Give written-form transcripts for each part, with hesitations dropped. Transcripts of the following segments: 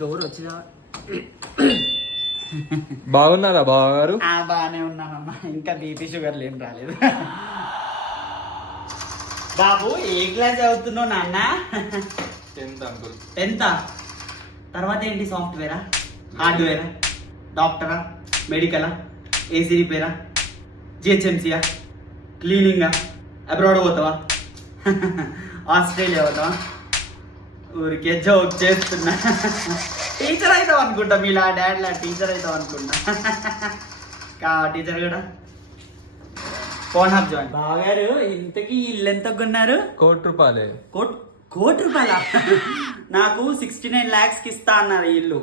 Door వచ్చిందా? బాగున్నారా బావగారు? బాగానే ఉన్నానమ్మా. ఇంకా బీపీ షుగర్ ఏం రాలేదు. బాబు ఏ క్లాస్ చదువుతున్నావు నాన్న? 10th uncle. 10th. తర్వాత ఏంటి? సాఫ్ట్వేరా, హార్డ్వేరా, డాక్టరా, మెడికలా, ఏసీ రిపేరా, జిహెచ్ఎంసీయా, క్లీనింగా, అబ్రాడ్ పోతావా, ఆస్ట్రేలియా పోతావా? ఊరికే జోక్ చేస్తున్నా. టీచర్ అవుతావు అనుకుంటా, మీలా డాడ్లా టీచర్ అవుతావు అనుకుంటా. టీచర్ కూడా ఫోన్ హాఫ్ జాయిన్. బాగారు ఇంతకీ ఇల్లు ఎంత కొన్నారు? ₹1,00,00,000. కోటి రూపాయల? నాకు 69 lakhs కి ఇస్తా అన్నారు. ఇల్లు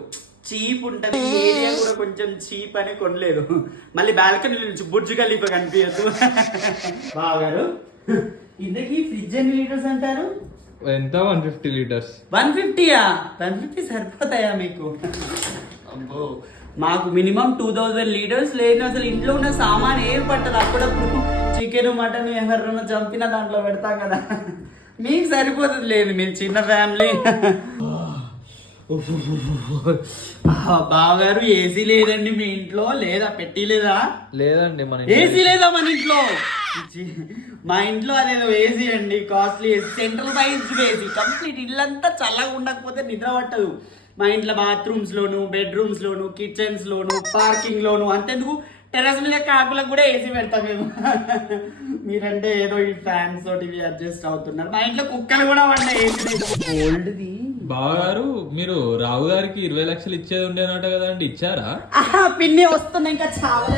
చీప్ ఉంటది, ఏరియా కూడా కొంచెం చీప్ అని కొనలేదు. మళ్ళీ బాల్కనీ నుంచి బుర్జ్ ఖలీఫా కనిపించదు. బాగారు ఇంతకీ ఫ్రిడ్జ్ ఎన్ని లీటర్స్ అంటారు? ఎంత? 150 liters. 150యా? 150 సరిపోతాయా మీకు? అబ్బో, మాకు మినిమం 2000 liters లేదు. అసలు ఇంట్లో ఉన్న సామాన్ ఏం పట్టదు. అప్పుడప్పుడు చికెన్ మటన్ ఎవరైనా చంపిన దాంట్లో పెడతాం కదా, మీకు సరిపోతుంది. లేదు, మీరు చిన్న ఫ్యామిలీ. బావగారు ఏసీ లేదండి మీ ఇంట్లో? లేదా పెట్టి లేదా? లేదండి మన ఏసీ లేదా మన ఇంట్లో? మా ఇంట్లో అదేదో ఏసీ అండి, costly AC, centralised AC. Complete ఇల్లంతా చల్లగా ఉండకపోతే నిద్ర పట్టదు. మా ఇంట్లో బాత్రూమ్స్ లోను, బెడ్రూమ్స్ లోను, కిచెన్స్ లోను, పార్కింగ్ లోను, అంతెందుకు టెర్రస్ మీద కాకులకు కూడా ఏసీ పెడతాం మేము. మీరంటే ఏదో ఈ ఫ్యాన్స్ తోటి అడ్జస్ట్ అవుతున్నారు. మా ఇంట్లో కుక్కలు కూడా వండే ఏసీ. ఓల్డ్ది. బావగారు మీరు రావు గారికి 20 లక్షలు ఇచ్చేది ఉండేనట కదండి, ఇచ్చారా? పిన్ని వస్తున్నా, ఇంకా చాలా